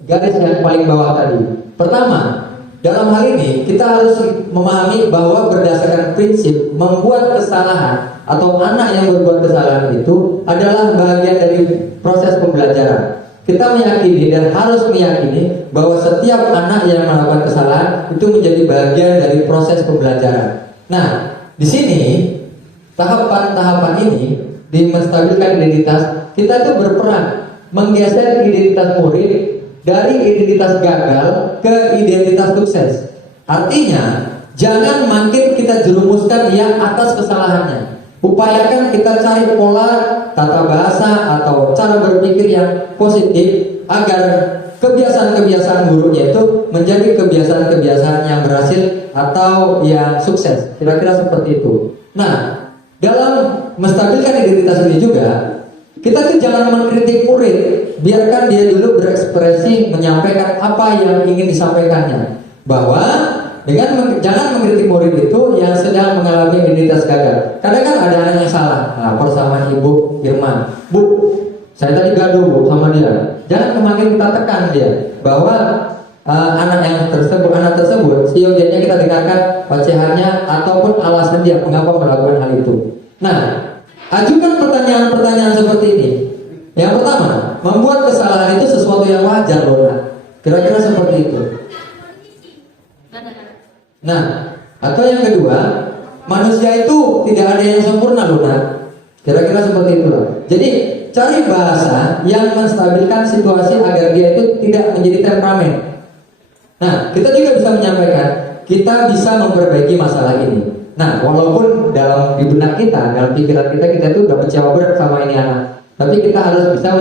garis yang paling bawah tadi. Pertama, dalam hal ini kita harus memahami bahwa berdasarkan prinsip membuat kesalahan atau anak yang berbuat kesalahan itu adalah bagian dari proses pembelajaran. Kita meyakini dan harus meyakini bahwa setiap anak yang melakukan kesalahan itu menjadi bagian dari proses pembelajaran. Nah, di sini tahapan-tahapan ini di menstabilkan identitas, kita itu berperan menggeser identitas murid dari identitas gagal ke identitas sukses. Artinya, jangan makin kita jerumuskan yang atas kesalahannya. Upayakan kita cari pola tata bahasa atau cara berpikir yang positif agar kebiasaan-kebiasaan buruknya itu menjadi kebiasaan-kebiasaan yang berhasil atau yang sukses. Kira-kira seperti itu. Nah, dalam menstabilkan identitas ini juga, kita tuh jangan mengkritik murid, biarkan dia dulu berekspresi menyampaikan apa yang ingin disampaikannya. Bahwa jangan mengkritik murid itu yang sedang mengalami identitas gagal. Kadang kan ada anak yang salah, lapor sama Ibu Irma, Bu, saya tadi gaduh Bu sama dia. Jangan semakin kita tekan dia bahwa anak tersebut seyogianya kita dengarkan ocehannya ataupun alasan dia mengapa melakukan hal itu. Nah, ajukan pertanyaan-pertanyaan seperti ini. Yang pertama, membuat kesalahan itu sesuatu yang wajar loh, nah. Kira-kira seperti itu. Nah, atau yang kedua, manusia itu tidak ada yang sempurna loh, nah. Kira-kira seperti itu loh. Jadi cari bahasa yang menstabilkan situasi agar dia itu tidak menjadi temperamen. Nah, kita juga bisa menyampaikan, kita bisa memperbaiki masalah ini. Nah, walaupun di benak kita, dalam pikiran kita itu udah kecewa berat sama ini anak, tapi kita harus bisa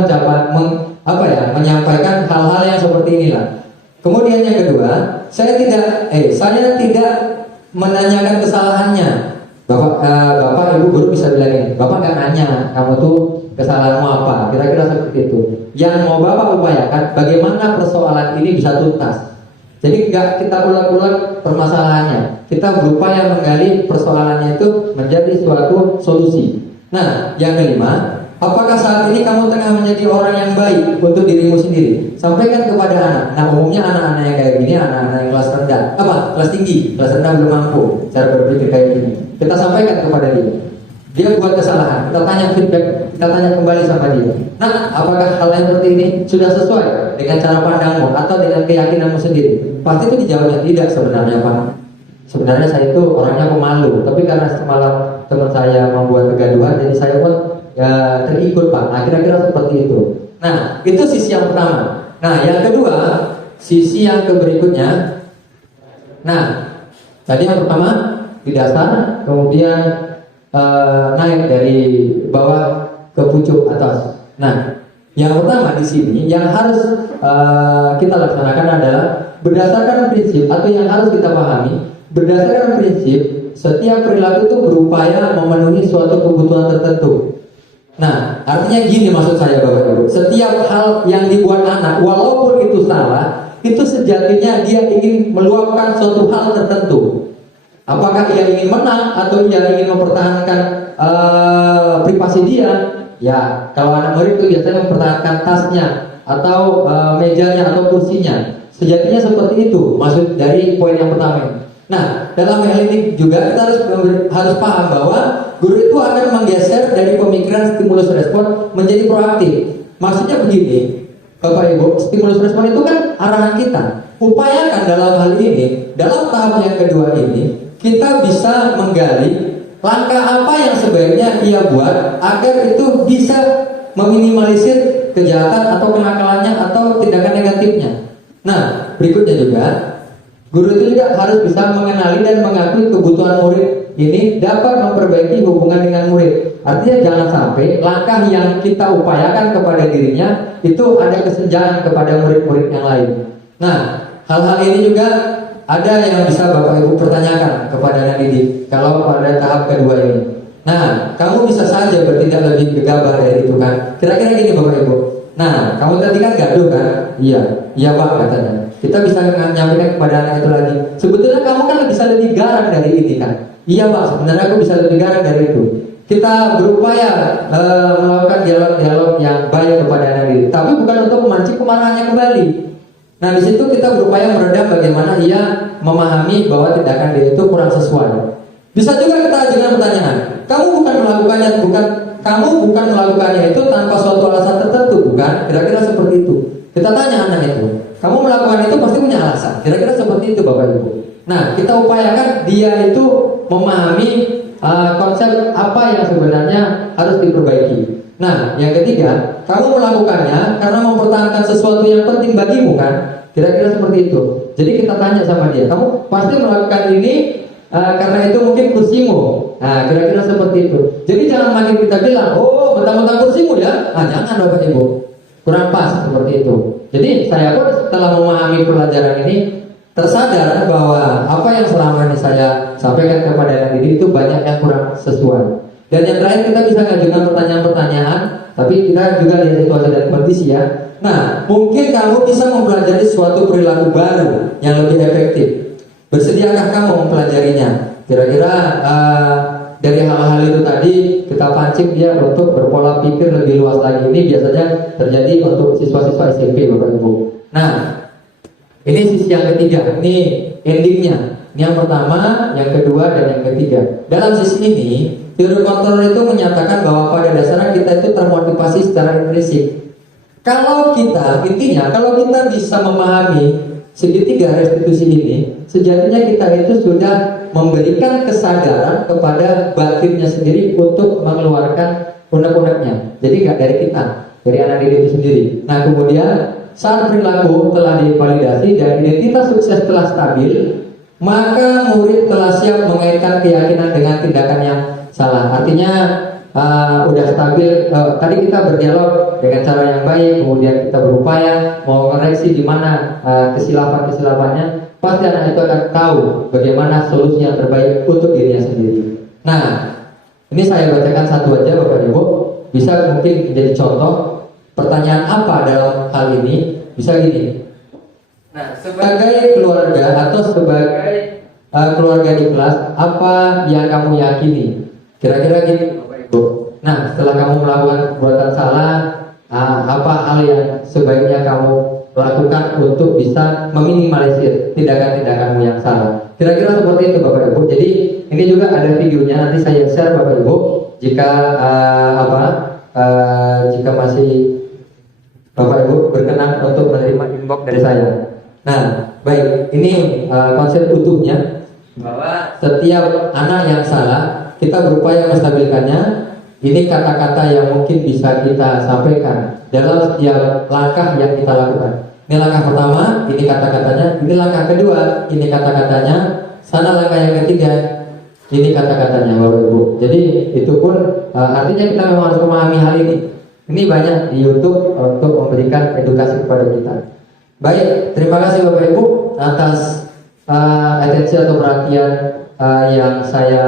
menyampaikan hal-hal yang seperti inilah. Kemudian yang kedua, saya tidak menanyakan kesalahannya. Bapak Ibu guru bisa bilang ini, Bapak nggak nanya, kamu tuh kesalahanmu apa? Kira-kira seperti itu. Yang mau Bapak upayakan, bagaimana persoalan ini bisa tuntas. Jadi nggak kita ulang-ulang permasalahannya, kita berupaya menggali persoalannya itu menjadi suatu solusi. Nah, yang kelima, apakah saat ini kamu tengah menjadi orang yang baik untuk dirimu sendiri? Sampaikan kepada anak. Nah, umumnya anak-anak yang kayak gini, anak-anak yang kelas rendah, kelas tinggi, kelas rendah belum mampu cara berpikir kayak gini. Kita sampaikan kepada dia. Dia buat kesalahan, kita tanya feedback, kita tanya kembali sama dia. Nah, apakah hal yang seperti ini sudah sesuai dengan cara pandangmu atau dengan keyakinanmu sendiri? Pasti itu dijawabnya tidak sebenarnya, Pak. Sebenarnya saya itu orangnya pemalu, tapi karena semalam teman saya membuat kegaduhan, jadi saya pun terikut, Pak. Nah, kira-kira seperti itu. Nah, itu sisi yang pertama. Nah, yang kedua, sisi yang berikutnya. Nah, tadi yang pertama di dasar, kemudian naik dari bawah ke pucuk atas. Nah, yang pertama di sini yang harus kita laksanakan adalah berdasarkan prinsip atau yang harus kita pahami berdasarkan prinsip setiap perilaku itu berupaya memenuhi suatu kebutuhan tertentu. Nah, artinya gini maksud saya Bapak Ibu, setiap hal yang dibuat anak, walaupun itu salah, itu sejatinya dia ingin meluapkan suatu hal tertentu. Apakah ia ingin menang atau ia ingin mempertahankan privasi dia? Ya, kalau anak murid itu biasanya mempertahankan tasnya atau mejanya atau kursinya. Sejatinya seperti itu maksud dari poin yang pertama. Nah, dalam hal ini juga kita harus paham bahwa guru itu akan menggeser dari pemikiran stimulus respon menjadi proaktif. Maksudnya begini, Bapak Ibu, stimulus respon itu kan arahan kita. Upayakan dalam hal ini, dalam tahap yang kedua ini, kita bisa menggali langkah apa yang sebaiknya ia buat agar itu bisa meminimalisir kejahatan atau kenakalannya atau tindakan negatifnya. Nah, berikutnya juga guru itu juga harus bisa mengenali dan mengakui kebutuhan murid ini dapat memperbaiki hubungan dengan murid. Artinya jangan sampai langkah yang kita upayakan kepada dirinya itu ada kesenjangan kepada murid-murid yang lain. Nah, hal-hal ini juga ada yang bisa Bapak Ibu pertanyakan kepada anak didik kalau pada tahap kedua ini. Nah, kamu bisa saja bertindak lebih gegabah dari itu kan. Kira-kira gini Bapak Ibu. Nah, kamu tadi kan gaduh kan? Iya Pak katanya. Kita bisa menyampaikan kepada anak itu lagi. Sebetulnya kamu kan bisa lebih garang dari ini kan? Iya Pak, sebenarnya aku bisa lebih garang dari itu. Kita berupaya melakukan dialog-dialog yang baik kepada anak didik, tapi bukan untuk memancing kemarahannya kembali. Nah, di situ kita berupaya meredam bagaimana ia memahami bahwa tindakan dia itu kurang sesuai. Bisa juga kita ajukan pertanyaan, kamu bukan melakukannya itu tanpa suatu alasan tertentu, bukan? Kira-kira seperti itu. Kita tanya anak itu, kamu melakukan itu pasti punya alasan. Kira-kira seperti itu Bapak Ibu. Nah, kita upayakan dia itu memahami konsep apa yang sebenarnya harus diperbaiki. Nah, yang ketiga, kamu melakukannya karena mempertahankan sesuatu yang penting bagimu kan? Kira-kira seperti itu. Jadi kita tanya sama dia, kamu pasti melakukan ini karena itu mungkin kursimu. Nah, kira-kira seperti itu. Jadi jangan makin kita bilang, oh mentang-mentang kursimu ya. Nah, jangan Bapak Ibu, kurang pas seperti itu. Jadi saya pun setelah memahami pelajaran ini tersadar bahwa apa yang selama ini saya sampaikan kepada anak didik itu banyak yang kurang sesuai. Dan yang terakhir kita bisa mengajukan pertanyaan-pertanyaan, tapi kita juga lihat situasi dan kondisi ya. Nah, mungkin kamu bisa mempelajari suatu perilaku baru yang lebih efektif. Bersediakah kamu mempelajarinya? Kira-kira dari hal-hal itu tadi kita pancing dia untuk berpola pikir lebih luas lagi. Ini biasanya terjadi untuk siswa-siswa SMP Bapak Ibu. Nah, ini sisi yang ketiga, ini endingnya. Ini yang pertama, yang kedua, dan yang ketiga. Dalam sisi ini, teori kontrol itu menyatakan bahwa pada dasarnya kita itu termotivasi secara intrinsik. Kalau kita, intinya, kalau kita bisa memahami segitiga restitusi ini, sejatinya kita itu sudah memberikan kesadaran kepada batinnya sendiri untuk mengeluarkan unek-uneknya. Jadi nggak dari kita, dari anak didik itu sendiri. Nah, kemudian saat perilaku telah divalidasi dan identitas sukses telah stabil, maka murid telah siap mengaitkan keyakinan dengan tindakan yang salah. Artinya udah stabil. Tadi kita berdialog dengan cara yang baik, kemudian kita berupaya mau koreksi di mana kesilapan-kesilapannya. Pasti anak itu akan tahu bagaimana solusi yang terbaik untuk dirinya sendiri. Nah, ini saya bacakan satu aja Bapak Ibu, bisa mungkin menjadi contoh. Pertanyaan apa dalam hal ini? Bisa gini. Nah, sebagai keluarga atau sebagai keluarga di kelas, apa yang kamu yakini? Kira-kira gini Bapak Ibu. Nah, setelah kamu melakukan perbuatan salah, apa hal yang sebaiknya kamu lakukan untuk bisa meminimalisir tindakan-tindakanmu yang salah? Kira-kira seperti itu Bapak Ibu. Jadi ini juga ada videonya, nanti saya share Bapak Ibu. Jika jika masih Bapak Ibu berkenan untuk menerima inbox dari saya. Nah, baik, ini konsep utuhnya bahwa setiap anak yang salah kita berupaya menstabilkannya. Ini kata-kata yang mungkin bisa kita sampaikan dalam setiap langkah yang kita lakukan. Ini langkah pertama, ini kata-katanya. Ini langkah kedua, ini kata-katanya. Sana langkah yang ketiga, ini kata-katanya Bapak Ibu. Jadi itu pun artinya kita memang harus memahami hal ini. Ini banyak di YouTube untuk memberikan edukasi kepada kita. Baik, terima kasih Bapak Ibu atas atensi atau perhatian yang saya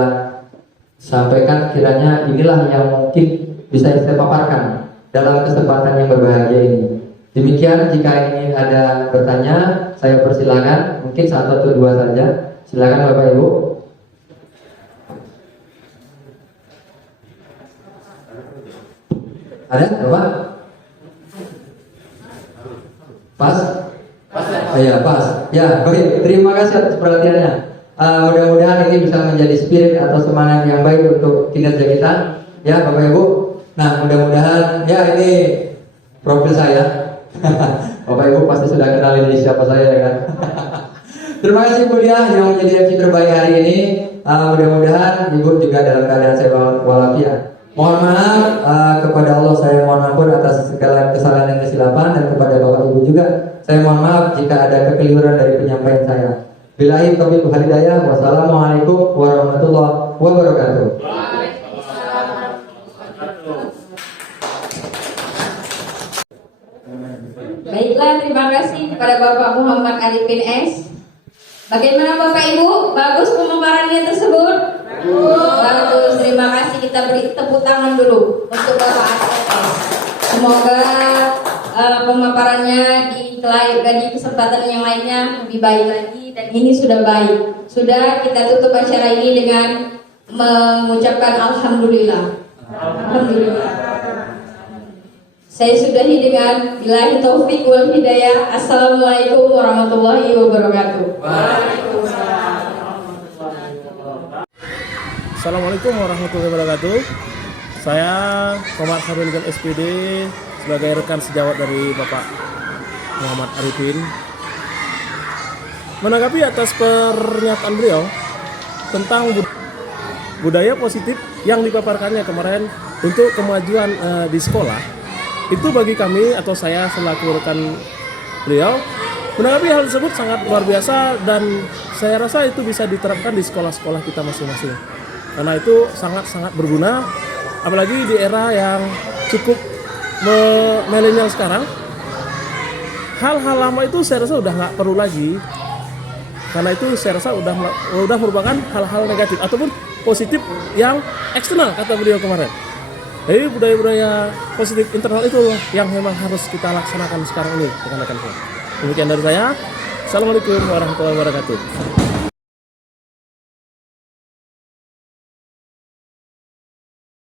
sampaikan, kiranya inilah yang mungkin bisa saya paparkan dalam kesempatan yang berbahagia ini. Demikian, jika ingin ada bertanya, saya persilakan, mungkin satu atau dua saja. Silakan Bapak Ibu. Ada Bapak? Pas? Iya, pas. Ya, baik. Terima kasih atas perhatiannya. Mudah-mudahan ini bisa menjadi spirit atau semangat yang baik untuk kinerja kita, ya Bapak Ibu. Nah, mudah-mudahan ya ini profil saya. Bapak Ibu pasti sudah kenal ini siapa saya, ya kan? Terima kasih Bu Dia yang menjadi MC terbaik hari ini. Mudah-mudahan Ibu juga dalam keadaan sehat walafiat. Mohon maaf kepada Allah, saya mohon ampun atas segala kesalahan dan kesilapan, dan kepada Bapak Ibu juga saya mohon maaf jika ada kekeliruan dari penyampaian saya. Billahi taufiq wal hidayah. Wassalamualaikum warahmatullahi wabarakatuh. Baiklah, terima kasih kepada Bapak Muhammad Arifin S. Bagaimana Bapak Ibu? Bagus pemaparannya tersebut? Bagus, terima kasih. Kita beri tepuk tangan dulu untuk Bapak Arifin S. Semoga pemaparannya di kesempatan yang lainnya lebih baik lagi, dan ini sudah baik. Sudah, kita tutup acara ini dengan mengucapkan Alhamdulillah. Alhamdulillah. Saya sudahi dengan billahi taufik wal hidayah. Assalamualaikum warahmatullahi wabarakatuh. Assalamualaikum warahmatullahi wabarakatuh. Saya Komar Sarulgan SPD sebagai rekan sejawat dari Bapak Muhammad Arifin. Menanggapi atas pernyataan beliau tentang budaya positif yang dipaparkannya kemarin untuk kemajuan di sekolah, itu bagi kami atau saya selaku rekan beliau menanggapi hal tersebut sangat luar biasa, dan saya rasa itu bisa diterapkan di sekolah-sekolah kita masing-masing, karena itu sangat-sangat berguna, apalagi di era yang cukup milenial sekarang. Hal-hal lama itu saya rasa udah nggak perlu lagi, karena itu saya rasa udah merupakan hal-hal negatif ataupun positif yang eksternal, kata beliau kemarin. Jadi budaya-budaya positif internal itu yang memang harus kita laksanakan sekarang ini, rekan-rekan. Demikian dari saya. Assalamualaikum warahmatullahi wabarakatuh.